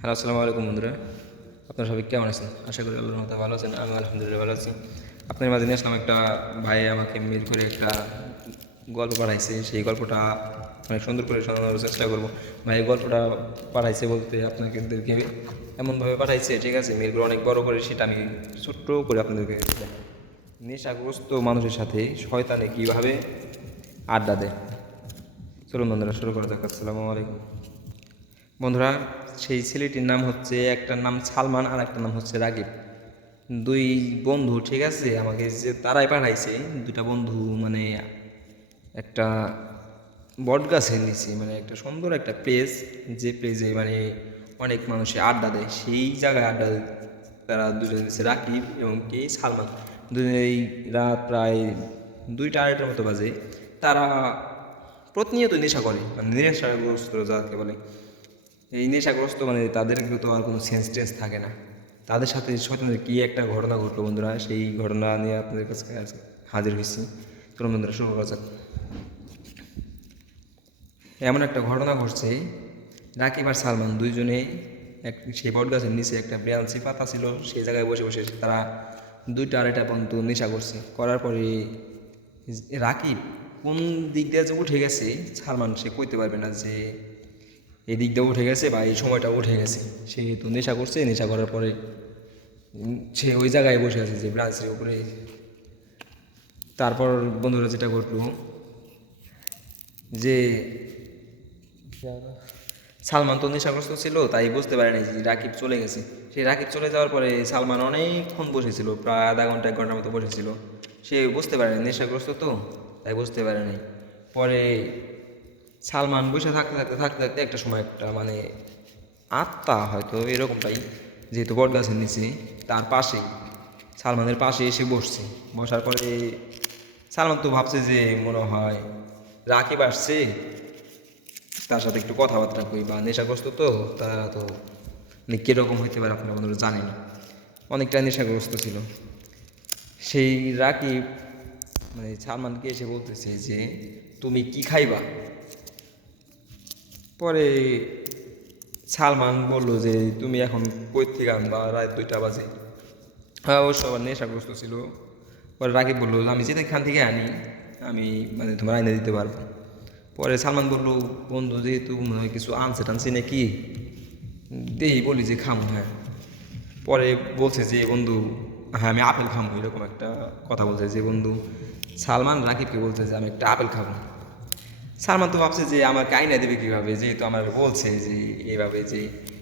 Hello, আসসালামু আলাইকুম বন্ধুরা। আপনারা সবাই কেমন আছেন? আশা করি আল্লাহর রহমতে ভালো আছেন। আমি আলহামদুলিল্লাহ ভালো আছি। আপনার মাঝে নিয়ে আসলাম একটা ভাই আমাকে মেল করে একটা গল্প পাঠাইছে। সেই গল্পটা অনেক সুন্দর করে শোনানোর চেষ্টা করব। ভাই গল্পটা পাঠাইছে বলতে আপনাদেরকে এমনভাবে পাঠাইছে, ঠিক আছে? মেলগুলো অনেক বড় করে সেটা আমি ছোট্ট করে আপনাদেরকে দেখাই। নেশাগ্রস্ত মানুষের সাথে শয়তানে কীভাবে আড্ডা দেয়। চলুন বন্ধুরা শুরু করা যাক। আসসালামু আলাইকুম বন্ধুরা। সেই ছেলেটির নাম হচ্ছে, একটার নাম সালমান আর একটার নাম হচ্ছে রাগিব। দুই বন্ধু, ঠিক আছে? আমাকে যে তারাই পাঠাইছে, দুটা বন্ধু মানে একটা বট গাছের নিচে, মানে একটা সুন্দর একটা প্লেস, যে প্লেসে মানে অনেক মানুষে আড্ডা দেয়, সেই জায়গায় আড্ডা দেয়। তারা দুজন হচ্ছে রাকিব এবং কি সালমান। দুজনেই রাত প্রায় 2টা-2:30টার মতো বাজে। তারা প্রতিনিয়ত নেশা করে, মানে নেশাগ্রস্ত যাকে বলে। এই নেশাগ্রস্ত মানে তাদের তো আর কোনো সেন্স টেন্স থাকে না। তাদের সাথে শয়তানের কী একটা ঘটনা ঘটলো বন্ধুরা, সেই ঘটনা নিয়ে আপনাদের কাছে হাজির হয়েছি। চলুন বন্ধুরা শুরু করা যাক। এমন একটা ঘটনা ঘটছে, রাকিব আর সালমান দুইজনে সেই বট গাছের নিচে একটা বেঞ্চি পাতা ছিল, সেই জায়গায় বসে বসে তারা 2টা-2:30 পর্যন্ত নেশা করছে। করার পরে রাকিব কোন দিক দিয়ে যে উঠে গেছে, সালমান সে কইতে পারবে না যে এই দিক দিয়ে উঠে গেছে বা এই সময়টা উঠে গেছে। সে তো নেশা করছে, নেশা করার পরে সে ওই জায়গায় বসে আছে যে ব্রাঞ্চের উপরে। তারপর বন্ধুরা যেটা ঘটলো যে সালমান তো নেশাগ্রস্ত ছিল, তাই বুঝতে পারে নাই যে রাকিব চলে গেছে। সেই রাকিব চলে যাওয়ার পরে সালমান অনেকক্ষণ বসেছিল, প্রায় আধা ঘন্টা 1 ঘন্টার মতো বসেছিল। সে বুঝতে পারে নাই, নেশাগ্রস্ত তো, তাই বুঝতে পারে নাই। পরে সালমান বসে থাকতে থাকতে থাকতে থাকতে একটা সময় একটা মানে আত্মা হয়তো এরকমটাই, যেহেতু বট গাছের নিচে তার পাশেই, সালমানের পাশে এসে বসছে। বসার পরে সালমান তো ভাবছে যে মনে হয় রাকিব আসছে, তার সাথে একটু কথাবার্তা কই, বা নেশাগ্রস্ত তো তারা তো মানে কীরকম হইতে পারে আপনারা বন্ধুরা জানি না, অনেকটা নেশাগ্রস্ত ছিল। সেই রাকিব মানে সালমানকে এসে বলতেছে যে তুমি কি খাইবা। পরে সালমান বললো যে তুমি এখন কই থেকে আনবা, রাত 2টা বাজে। হ্যাঁ, অবশ্য আবার নেশাগ্রস্ত ছিল। পরে রাকিব বললো আমি যেটা এখান থেকে আনি আমি মানে তোমার আইনে দিতে পারবো। পরে সালমান বললো বন্ধু যেহেতু মনে হয় কিছু আনছে টানছে নাকি, দেই বলি যে খামো। হ্যাঁ, পরে বলছে যে বন্ধু হ্যাঁ আমি আপেল খামো, এরকম একটা কথা বলছে যে বন্ধু সালমান রাকিবকে বলছে যে আমি একটা আপেল খাবো। সালমান তো ভাবছে যে আমার আইনা দেবে কীভাবে, যেহেতু আমার বলছে যে এইভাবে যে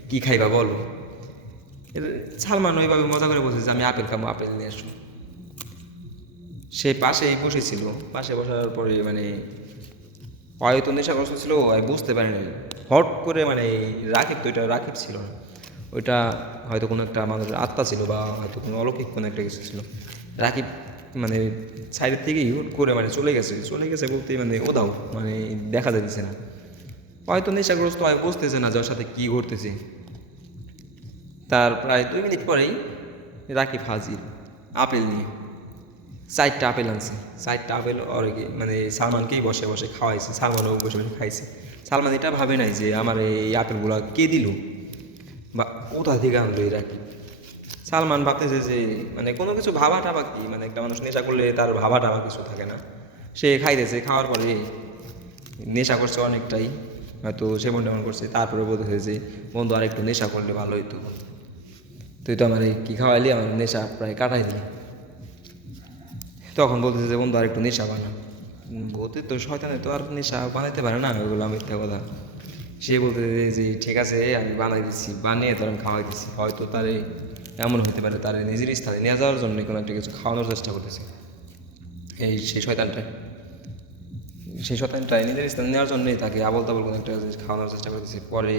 কী খাইবা বলো। সালমান ওইভাবে মজা করে বলছে যে আমি আপেল খাবো, আপেল নিয়ে আসো। সে পাশেই বসেছিল, পাশে বসার পরে মানে হয়তো নেশাগ্রস্ত ছিল, আমি বুঝতে পারিনি। হট করে মানে রাকিব তো, ওইটা রাকিব ছিল না, ওইটা হয়তো কোনো একটা মানুষের আত্মা ছিল বা হয়তো কোনো অলৌকিক কোনো একটা কিছু ছিল। রাকিব মানে সাইডের থেকেই হুট করে মানে চলে গেছে, চলে গেছে বলতে মানে ওদাও মানে দেখা যাচ্ছে না। হয়তো নেশাগ্রস্ত হয়, বুঝতেছে না যার সাথে কী ঘটতেছে। তার প্রায় 2 মিনিট পরেই রাকিব হাজির আপেল নিয়ে। 4টা আপেল আনছে, 4টা আপেল ওরে মানে সালমানকেই বসে বসে খাওয়াইছে, সালমানও বসে বসে খাইছে। সালমান এটা ভাবে নাই যে আমার এই আপেলগুলো কে দিল বা কোথা থেকে আনলো এই রাকিব। সালমান ভাবতেছে যে মানে কোনো কিছু ভাবা টাবা কি, মানে একটা মানুষ নেশা করলে তার ভাবা টাবা কিছু থাকে না। সে খাইতেছে, খাওয়ার পরে নেশা করছে অনেকটাই, হয়তো সেমন টেমন করছে। তারপরে বলতেছে যে বন্ধু আর একটু নেশা করলে ভালো হইতো, তুই তো আমার কি খাওয়াইলি, আমার নেশা প্রায় কাটাই দিলি। তখন বলতেছে যে বন্ধু আর একটু নেশা বানা। বলতে তো শয়তানে তো আর নেশা বানাইতে পারে না, ওইগুলো মিথ্যা কথা। সে বলতেছে যে ঠিক আছে আমি বানাই দিচ্ছি, বানিয়ে তার আমি খাওয়াই দিচ্ছি। হয়তো তারে এমন হতে পারে তার নিজের স্থানে নিয়ে যাওয়ার জন্য কোনো একটা কিছু খাওয়ানোর চেষ্টা করতেছে এই সেই শয়তানটাই নিজের স্থানে নেওয়ার জন্যই তাকে আবল তাবল কোনো একটা জিনিস খাওয়ানোর চেষ্টা করতেছে। পরে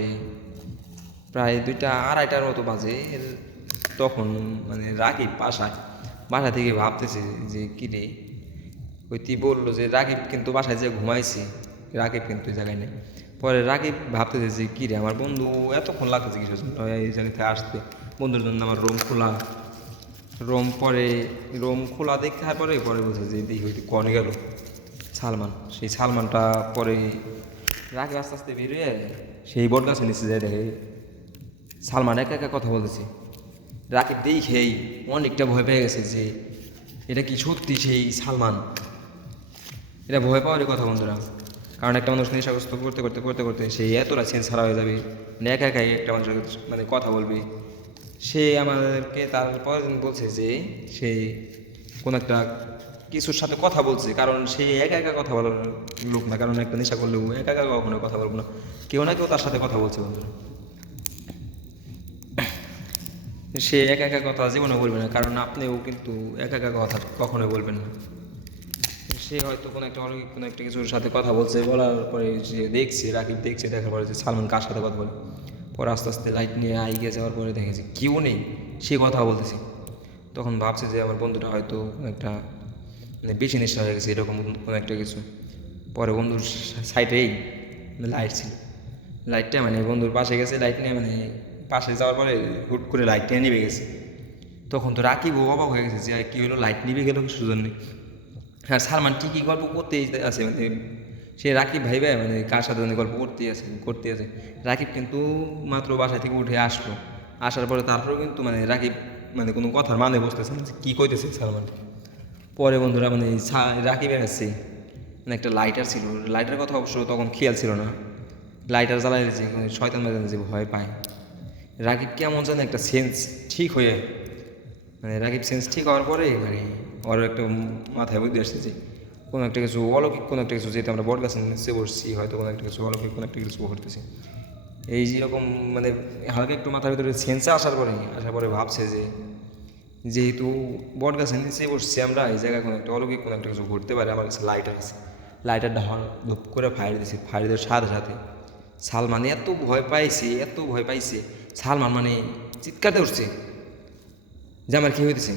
প্রায় 2টা-2:30টার মতো বাজে। তখন মানে রাকিব বাসা থেকে ভাবতেছে যে কিরে, ওই তুই বললো যে রাকিব কিন্তু বাসায় যে ঘুমাইছে, রাকিব কিন্তু এই জায়গায় নেই। পরে রাকিব ভাবতেছে যে কিরে আমার বন্ধু এতক্ষণ লাগতেছে কিসের জন্য এই জায়গাতে আসতে। বন্ধুর জন্য আমার রুম খোলা দেখার পরে পরে বলছে যে দেখি হইতে কনে গেল সালমান। সেই সালমানটা পরে রাকিব আস্তে আস্তে বেরিয়ে সেই বট গাছের নিচে যায়, দেখে সালমান একা একা কথা বলতেছে। রাকিব দেখেই অনেকটা ভয় পেয়ে গেছে যে এটা কি সত্যি সেই সালমান। এটা ভয় পাওয়ারই কথা বন্ধুরা, কারণ একটা মানুষ নেশাগ্রস্ত করতে করতে করতে করতে সে এতটা সেন্স হারা হয়ে যাবে, মানে একা একাই একটা মানুষের মানে কথা বলবে। সে আমাদেরকে তারপর বলছে যে সে কোন একটা কিছুর সাথে কথা বলছে, কারণ সে একা একা কথা বলার লোক না, কারণ একটা নেশা করলেও একা একা কখনো কথা বলবো না, কেউ না কেউ তার সাথে কথা বলছে বন্ধুরা। সে একা একা কথা জীবনে বলবে না, কারণ আপনিও কিন্তু একা একা কথা কখনোই বলবেন না। সে হয়তো কোনো একটা অলৌকিক কোনো একটা কিছুর সাথে কথা বলছে, বলার পরে সে দেখছে, রাকিব দেখছে, দেখার পরে যে সালমান কার সাথে কথা বলে। পরে আস্তে আস্তে লাইট নিয়ে গিয়ে যাওয়ার পরে দেখেছে কেউ নেই, সে কথা বলতেছে। তখন ভাবছে যে আমার বন্ধুটা হয়তো একটা মানে বেশি নেশা হয়ে গেছে, এরকম কোনো একটা কিছু। পরে বন্ধুর সাইডেই লাইট ছিল, লাইটটা মানে বন্ধুর পাশে গেছে, লাইট নিয়ে মানে পাশে যাওয়ার পরে হুট করে লাইটটা নিভে গেছে। তখন তো রাকিবও অবাক হয়ে গেছে যে কী হলো, লাইট নিভে গেল কিছুর জন্যে। হ্যাঁ, সালমান ঠিকই গল্প করতেই আছে, মানে সে রাকিব ভাই ভাই মানে কার সাথে গল্প করতে আছে। রাকিব কিন্তু মাত্র বাসা থেকে উঠে আসলো, আসার পরে তারপরেও কিন্তু মানে রাকিব মানে কোনো কথার মানে বুঝতেছে না যে কী কইতেছে সালমান। পরে বন্ধুরা মানে রাকিবের কাছে মানে একটা লাইটার ছিল, লাইটার কথা অবশ্য তখন খেয়াল ছিল না। লাইটার জ্বালাই যে শয়তান মেজান যে ভয় পায়। রাকিব কেমন যেন একটা সেন্স ঠিক হয়ে মানে রাকিব সেন্স ঠিক হওয়ার পরে মানে ওর একটা মাথায় বুদ্ধি আসছে যে কোনো একটা কিছু অলৌকিক কোনো একটা কিছু, যেহেতু আমরা বট গাছের নিচে বসছি, হয়তো কোনো একটা কিছু অলৌকিক কোনো একটা কিছু করতেছি। এই যেরকম মানে হালকা একটু মাথার ভিতরে সেন্সে আসার পরে ভাবছে যে যেহেতু বট গাছের নিচে বসছি আমরা, এই জায়গায় কোনো একটা অলৌকিক কোনো একটা কিছু ঘুরতে পারে, আমার কাছে লাইটার আছে। লাইটারটা ধূপ করে ফায়ার দিয়েছে, ফায়ার দেওয়ার সাথে সাথে সালমান এত ভয় পাইছে সালমান মানে চিৎকারতে উঠছে যে আমার কী হইতেছে,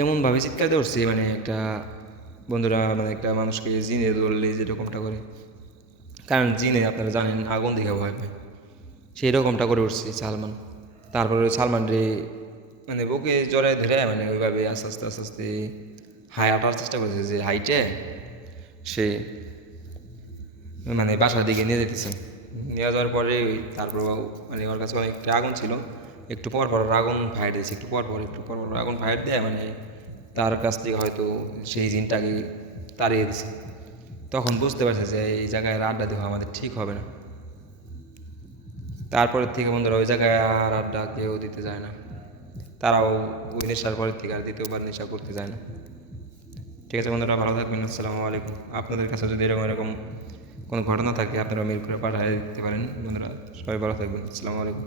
এমনভাবে চিৎকারতে উঠছে মানে একটা বন্ধুরা মানে একটা মানুষকে জিনে ধরলে যেরকমটা করে, কারণ জিনে আপনারা জানেন আগুন দেখে ভয় পায়, সেই রকমটা করে উঠছে সালমান। তারপরে সালমান রে মানে বুকে জড়ায় ধরে মানে ওইভাবে আস্তে আস্তে আস্তে আস্তে হাঁটার চেষ্টা করছে, যে হাইটে সে মানে বাসার দিকে নিয়ে যেতেছে। নিয়ে যাওয়ার পরে তারপর মানে ওর কাছে অনেকটা আগুন ছিল, একটু পর পর আগুন ফায়ার দিয়েছে, একটু পর পর আগুন ফায়ার দেয় মানে তার কাছ থেকে হয়তো সেই জিনটাকে তাড়িয়ে দিছে। তখন বুঝতে পারছে যে এই জায়গায় আড্ডা দেওয়া আমাদের ঠিক হবে না। তারপরের থেকে বন্ধুরা ওই জায়গায় আর আড্ডা কেউ দিতে যায় না, তারাও ওই নেশার পরের থেকে আর দ্বিতীয়বার নেশা করতে যায় না। ঠিক আছে বন্ধুরা, ভালো থাকবেন, আসসালামু আলাইকুম। আপনাদের কাছে যদি এরকম এরকম কোনো ঘটনা থাকে আপনারা মেল করে পাঠিয়ে দিতে পারেন বন্ধুরা। সবাই ভালো থাকবেন, আসসালামু আলাইকুম।